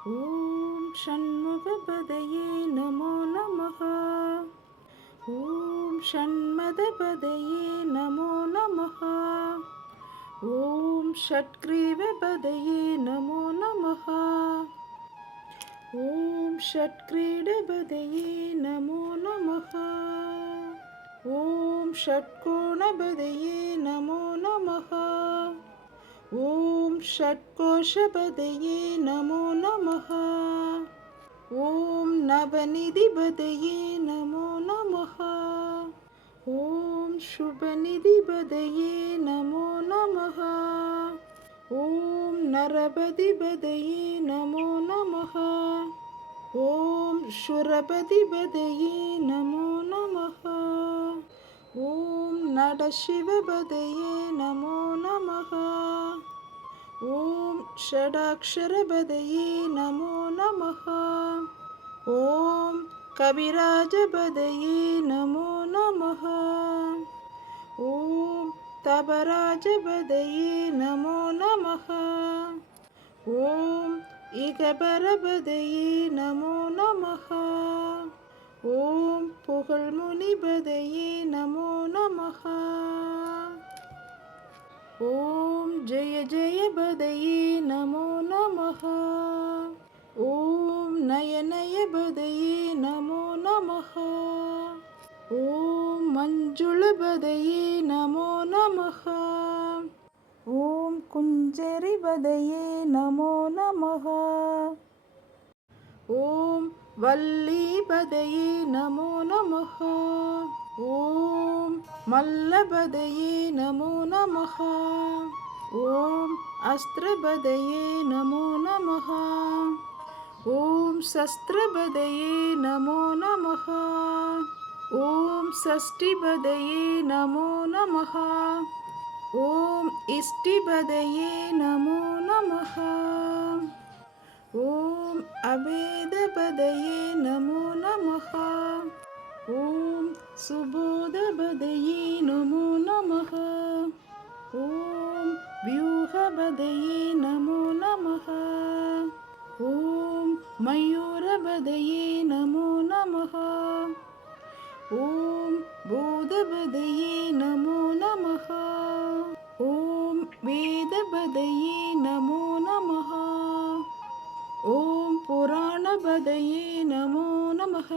ஓம் ஷண்முகபதையே நமோ நமः. ஓம் ஷண்மதபதையே நமோ நமः. ஓம் ஷட்கிரீவபதையே நமோ நமः. ஓம் ஷட்கிரீடபதையே நமோ நமः. ஓம் ஷட்கோணபதையே நமோ நமः. ஓம் ஷட்கோஷபதையே நமோ நமः. ஓம் நவநிதிபதையே நமோ நமः. ஓம் சுபநிதிபதையே நமோ நமः. ஓம் நரபதிபதையே நமோ நமः. ஓம் சுரபதிபதையே நமோ நமः. ஓம் நடசிவபதையே நமோ நமः. ஓம் ஷடாக்ஷரபதையே நமோ நமः. ஓம் கவிராஜபதையே நமோ நமः. ஓம் தபராஜபதையே நமோ நமः. ஓம் இகபரபதையே நமோ நமः. ஓம் புகழ்முனிபதையே நமோ நமः. ஓம் ஜெய ஜெயபதையே நமோ நமः. ஓம் நயநயபதையே நமோ நமः. ஓம் மஞ்சுளபதையே நமோ நமः. ஓம் குஞ்சரிபதையே நமோ நமः. ஓம் வல்லிபதையே நமோ நமः. ஓம் மல்லபதையே நமோ நமः. ஓம் அஸ்திரபதையே நமோ நமः. ஓம் சஸ்திரபதையே நமோ நமः. ஓம் சஷ்டிபதையே நமோ நமः. ஓம் இஷ்டிபதையே நமோ நமः. ஓம் அபேதபதையே நமோ நமः. ஓம் சுபோதபதையே நமோ நமः. ஓம் வியூகபதையே நமோ நமः. ஓம் மயூரபதையே நமோ நமः. ஓம் பூதபதையே நமோ நமः. ஓம் வேதபதையே நமோ நமः. ஓம் புராணபதையே நமோ நமः.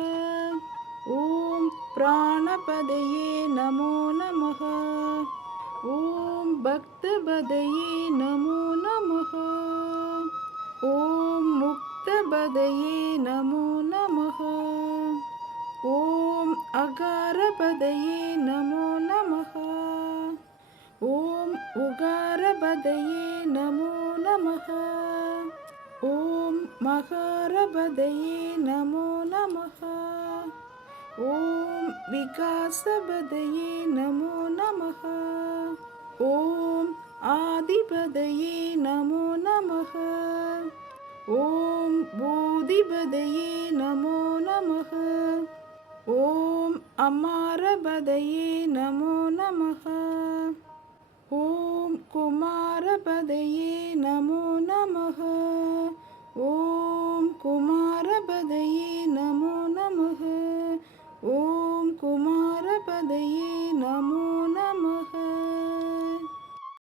ஓம் பிராணபதையே நமோ நமः. ஓம் பக்தபதையே நமோ நமः. ஓம் முக்தபதையே நமோ நமः. ஓம் அகாரபதையே நமோ நமः. ஓம் உகாரபதையே நமோ நமः. ஓம் மகாரபதையே நமோ நமः. ஓம் விகாசபதையே நமோ நமः. ஓம் ஆதிபதையே நமோ நமः. ஓம் பூதிபதையே நமோ நமः. ஓம் அமாரபதையே நமோ நமः. ஓம் குமாரபதையே நமோ நமः. ஓம் குமாரபதையே நமோ நமः. ஓம் குமாரபதையே நமோ